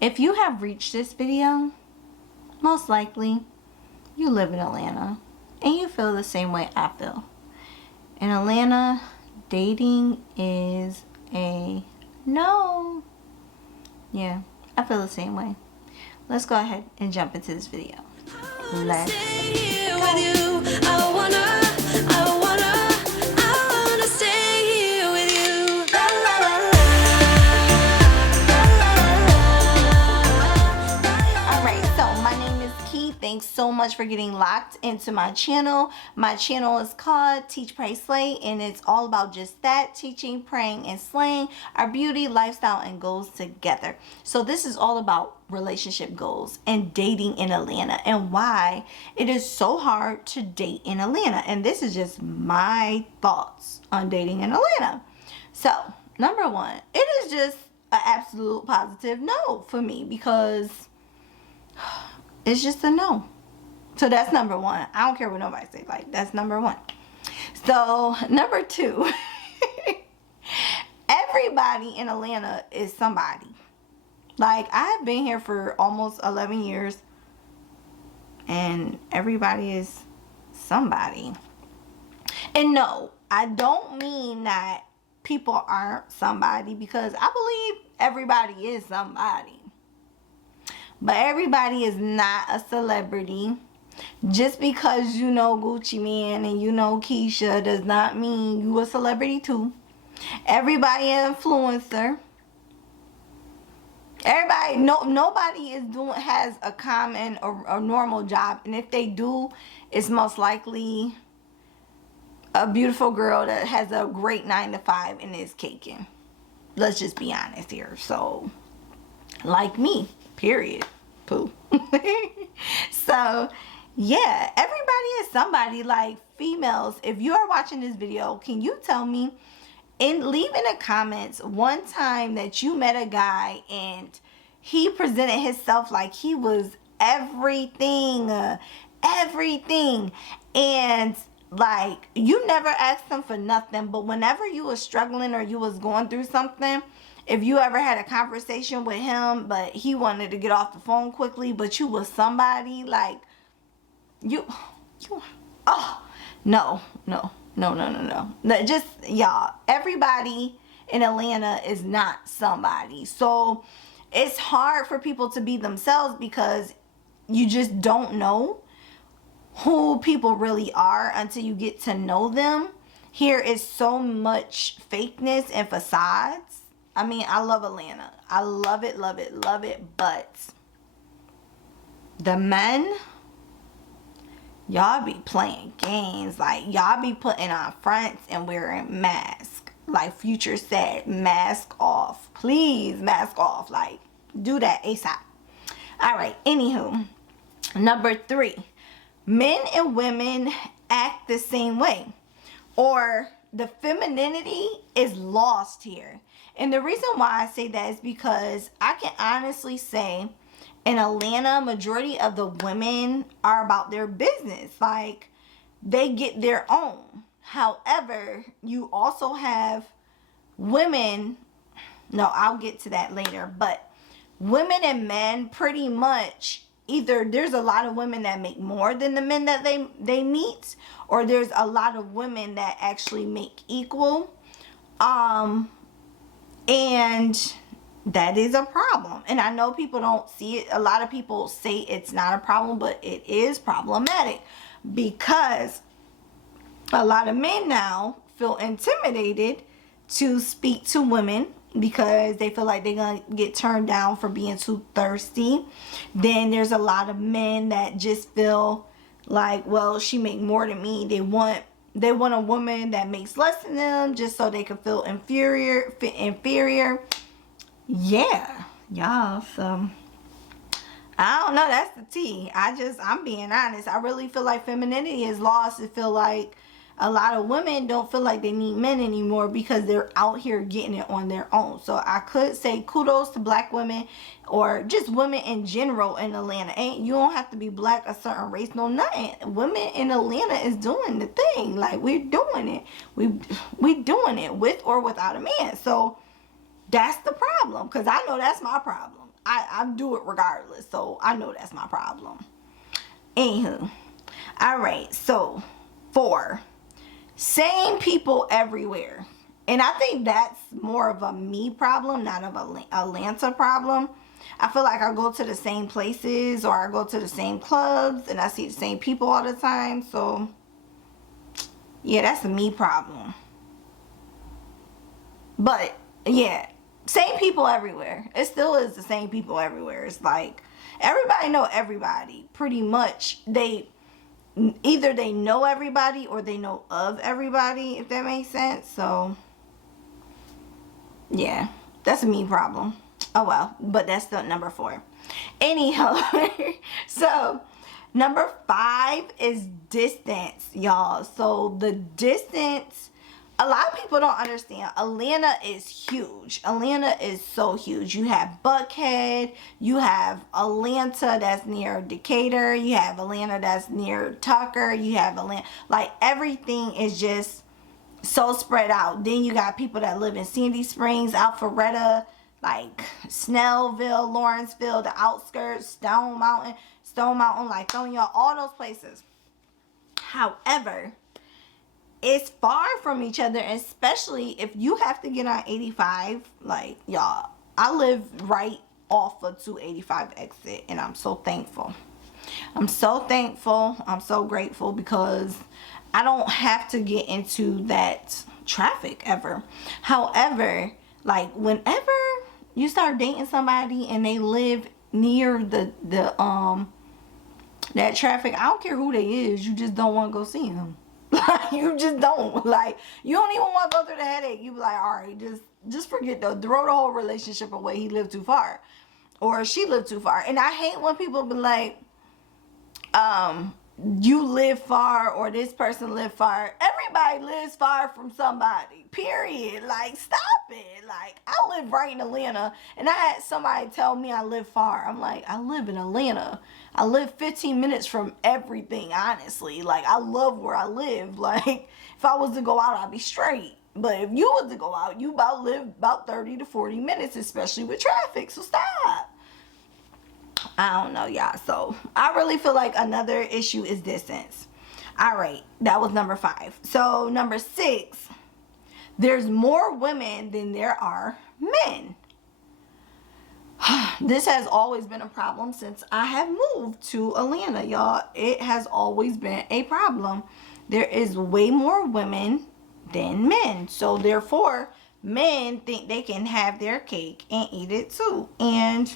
If you have reached this video, most likely you live in Atlanta and you feel the same way I feel. In Atlanta, dating is a no. Yeah, I feel the same way. Let's go ahead and jump into this video. Let's Thanks so much for getting locked into my channel. My channel is called Teach, Pray, Slay, and it's all about just that, teaching, praying, and slaying our beauty, lifestyle, and goals together. So this is all about relationship goals and dating in Atlanta and why it is so hard to date in Atlanta. And this is just my thoughts on dating in Atlanta. So, number one, it is just an absolute positive no for me because it's just a no. So that's number one. I don't care what nobody say. Like, that's number one. So number two, everybody in Atlanta is somebody. Like, I've been here for almost 11 years and everybody is somebody. And no, I don't mean that people aren't somebody, because I believe everybody is somebody. But everybody is not a celebrity. Just because you know Gucci Mane and you know Keisha does not mean you a celebrity too. Everybody an influencer. Everybody, nobody has a common or a normal job. And if they do, it's most likely a beautiful girl that has a great 9-to-5 and is caking. Let's just be honest here. So, like me. Period. Poo. So, yeah, everybody is somebody. Like, females, if you are watching this video, can you tell me and leave in the comments one time that you met a guy and he presented himself like he was everything, and like you never asked him for nothing, but whenever you was struggling or you was going through something, if you ever had a conversation with him, but he wanted to get off the phone quickly, but you was somebody, like, no. Just, y'all, everybody in Atlanta is not somebody. So, it's hard for people to be themselves because you just don't know who people really are until you get to know them. Here is so much fakeness and facades. I mean, I love Atlanta. I love it, but the men, y'all be playing games. Like, y'all be putting on fronts and wearing masks. Like Future said, mask off. Please, mask off. Like, do that ASAP. Alright, anywho. Number 3. Men and women act the same way. Or the femininity is lost here. And the reason why I say that is because I can honestly say in Atlanta, majority of the women are about their business. Like, they get their own. However, you also have women, no, I'll get to that later, but women and men pretty much, either there's a lot of women that make more than the men that they meet, or there's a lot of women that actually make equal. And that is a problem. And I know people don't see it. A lot of people say it's not a problem, but it is problematic because a lot of men now feel intimidated to speak to women because they feel like they're going to get turned down for being too thirsty. Then there's a lot of men that just feel like, well, she make more than me. They want a woman that makes less than them just so they can feel inferior. Yeah, y'all. So I don't know. That's the tea. I'm being honest. I really feel like femininity is lost. I feel like a lot of women don't feel like they need men anymore because they're out here getting it on their own. So I could say kudos to black women or just women in general in Atlanta. You don't have to be black, a certain race, no nothing. Women in Atlanta is doing the thing. Like, we're doing it. We doing it with or without a man. So that's the problem, because I know that's my problem. I I do it regardless. So I know that's my problem. Anywho. Alright, so 4. Same people everywhere. And I think that's more of a me problem, not of a Atlanta problem. I feel like I go to the same places or I go to the same clubs and I see the same people all the time. So, yeah, that's a me problem. But, yeah, same people everywhere. It still is the same people everywhere. It's like everybody know everybody. Pretty much, either they know everybody or they know of everybody, if that makes sense. So, yeah, that's a me problem. Oh well, but that's the number 4. Anyhow, so number 5 is distance, y'all. So the distance, a lot of people don't understand. Atlanta is huge. Atlanta is so huge. You have Buckhead, you have Atlanta that's near Decatur, you have Atlanta that's near Tucker, you have Atlanta, like everything is just so spread out. Then you got people that live in Sandy Springs, Alpharetta, like Snellville, Lawrenceville, the outskirts, Stone Mountain, like Thonia, all those places. However, it's far from each other, especially if you have to get on 85. Like, y'all, I live right off of 285 exit, and I'm so thankful. I'm so thankful. I'm so grateful because I don't have to get into that traffic ever. However, like whenever you start dating somebody and they live near that traffic, I don't care who they is, you just don't want to go see them. Like, you just don't. Like, you don't even want to go through the headache. You be like, all right, just forget, throw the whole relationship away. He lived too far, or she lived too far. And I hate when people be like, you live far, or this person live far. Everybody lives far from somebody, period. Like, stop it. Like, I live right in Atlanta, and I had somebody tell me I live far. I'm like, I live in Atlanta. I live 15 minutes from everything, honestly. Like, I love where I live. Like, if I was to go out, I'd be straight. But if you was to go out, you live about 30 to 40 minutes, especially with traffic. So stop. I don't know, y'all. So I really feel like another issue is distance. All right, that was number 5. So number 6, there's more women than there are men. This has always been a problem since I have moved to Atlanta, y'all. It has always been a problem. There is way more women than men. So therefore, men think they can have their cake and eat it too. And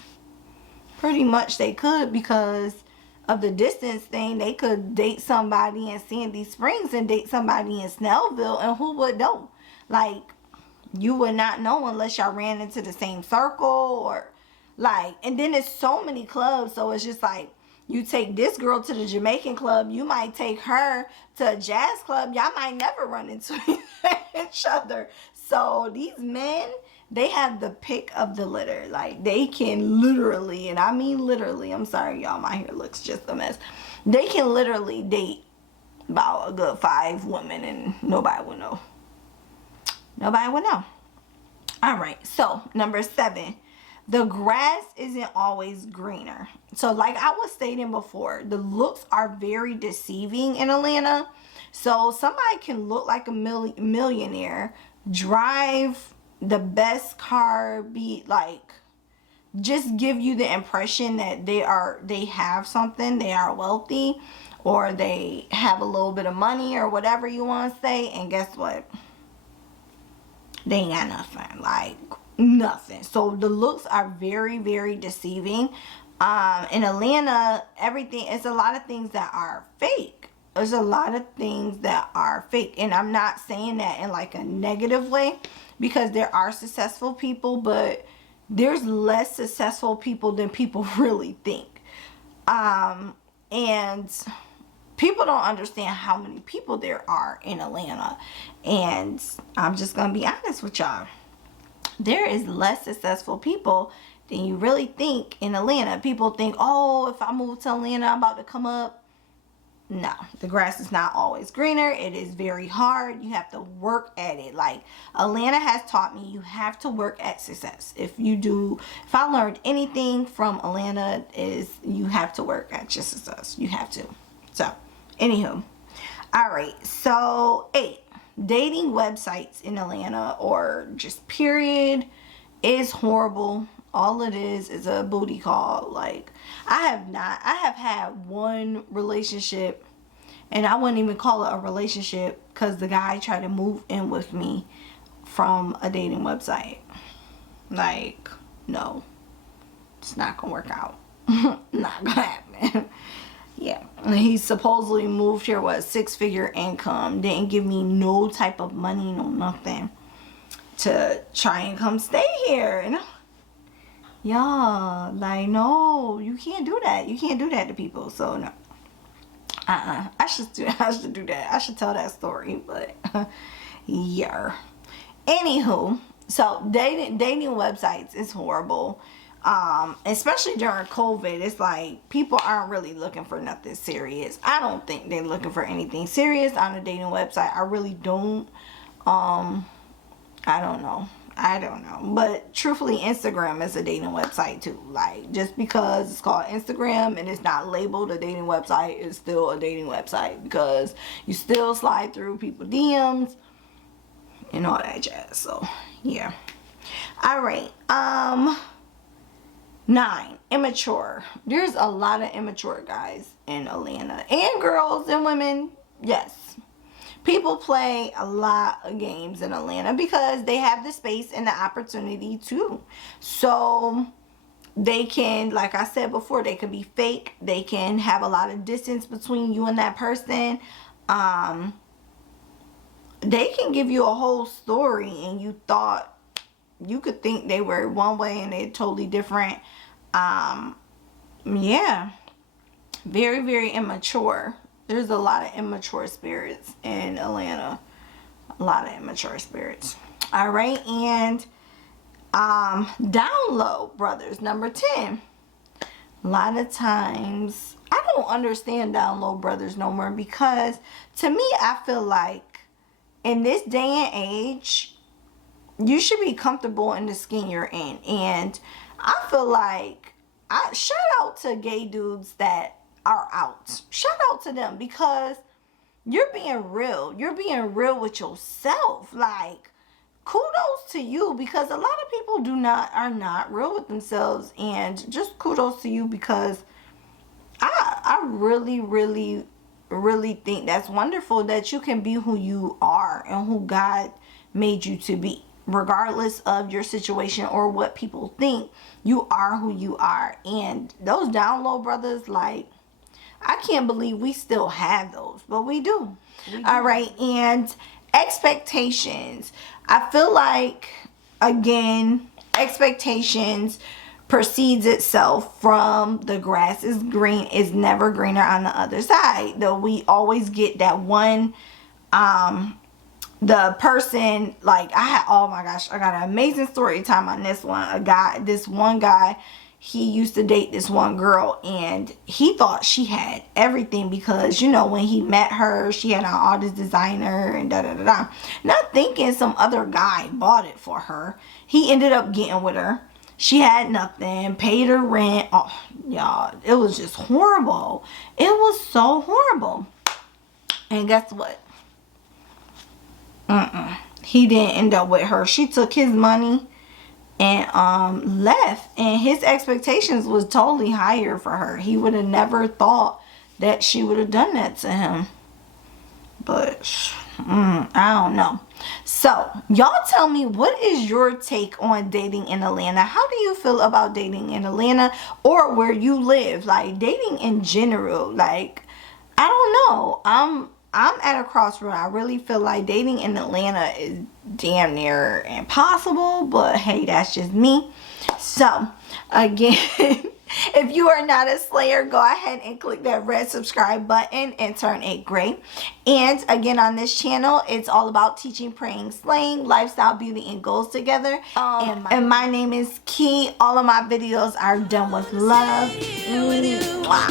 pretty much they could, because of the distance thing. They could date somebody in Sandy Springs and date somebody in Snellville, and who would know? Like, you would not know unless y'all ran into the same circle, or like, and then there's so many clubs. So it's just like, you take this girl to the Jamaican club, you might take her to a jazz club, y'all might never run into each other. So these men, they have the pick of the litter. Like, they can literally, and I mean literally, I'm sorry y'all, my hair looks just a mess. They can literally date about a good 5 women and nobody would know. Nobody would know. All right, so number 7, the grass isn't always greener. So like I was stating before, the looks are very deceiving in Atlanta. So somebody can look like a millionaire, drive the best car, be like, just give you the impression that they have something, they are wealthy, or they have a little bit of money, or whatever you want to say. And guess what? They ain't got nothing. Like, nothing. So the looks are very, very deceiving. In Atlanta, it's a lot of things that are fake. There's a lot of things that are fake. And I'm not saying that in like a negative way, because there are successful people, but there's less successful people than people really think. And people don't understand how many people there are in Atlanta. And I'm just going to be honest with y'all. There is less successful people than you really think in Atlanta. People think, oh, if I move to Atlanta, I'm about to come up. no, the grass is not always greener. It is very hard. You have to work at it. Like Atlanta has taught me, you have to work at success. If I learned anything from Atlanta, is you have to work at your success. You have to. So, anywho. All right. So, 8, dating websites in Atlanta, or just period, is horrible. All it is a booty call. Like, I have had one relationship, and I wouldn't even call it a relationship, because the guy tried to move in with me from a dating website. Like, no, it's not gonna work out. Not gonna happen. Yeah, he supposedly moved here with a 6-figure income, didn't give me no type of money, no nothing, to try and come stay here. And y'all, like, no, you can't do that. You can't do that to people. So no, I should do that. I should tell that story, but yeah. Anywho, so dating websites is horrible. Especially during COVID, it's like people aren't really looking for nothing serious. I don't think they're looking for anything serious on a dating website. I really don't. I don't know. But truthfully, Instagram is a dating website too. Like, just because it's called Instagram and it's not labeled a dating website, it's still a dating website, because you still slide through people's DMs and all that jazz. So yeah. All right. 9, immature. There's a lot of immature guys in Atlanta, and girls and women. Yes, people play a lot of games in Atlanta because they have the space and the opportunity to. So they can, like I said before, they can be fake. They can have a lot of distance between you and that person. They can give you a whole story, and you could think they were one way and they're totally different. Yeah, very, very immature. There's a lot of immature spirits in Atlanta. A lot of immature spirits. All right, and down low brothers, number 10. A lot of times I don't understand down low brothers no more, because to me, I feel like in this day and age, you should be comfortable in the skin you're in. And I feel like, shout out to gay dudes that are out. Shout out to them, because you're being real. You're being real with yourself. Like, kudos to you, because a lot of people are not real with themselves. And just kudos to you, because I really, really, really think that's wonderful that you can be who you are and who God made you to be. Regardless of your situation or what people think, you are who you are. And those down low brothers, like, I can't believe we still have those, but we do. All right, and expectations. I feel like, again, expectations precedes itself from the grass is never greener on the other side. Though we always get that one, the person, like, oh my gosh, I got an amazing story time on this one. This one guy, he used to date this one girl, and he thought she had everything, because, you know, when he met her, she had all this designer and da-da-da-da. Not thinking some other guy bought it for her. He ended up getting with her. She had nothing, paid her rent. Oh, y'all, it was just horrible. It was so horrible. And guess what? He didn't end up with her. She took his money and left, and his expectations was totally higher for her. He would have never thought that she would have done that to him. But I don't know. So y'all tell me, what is your take on dating in Atlanta? How do you feel about dating in Atlanta, or where you live? Like, dating in general. Like, I don't know. I'm at a crossroad. I really feel like dating in Atlanta is damn near impossible, but hey, that's just me. So again, if you are not a slayer, go ahead and click that red subscribe button and turn it gray. And again, on this channel, it's all about teaching, praying, slaying, lifestyle, beauty, and goals together. And my name is Key. All of my videos are done with love. Mwah.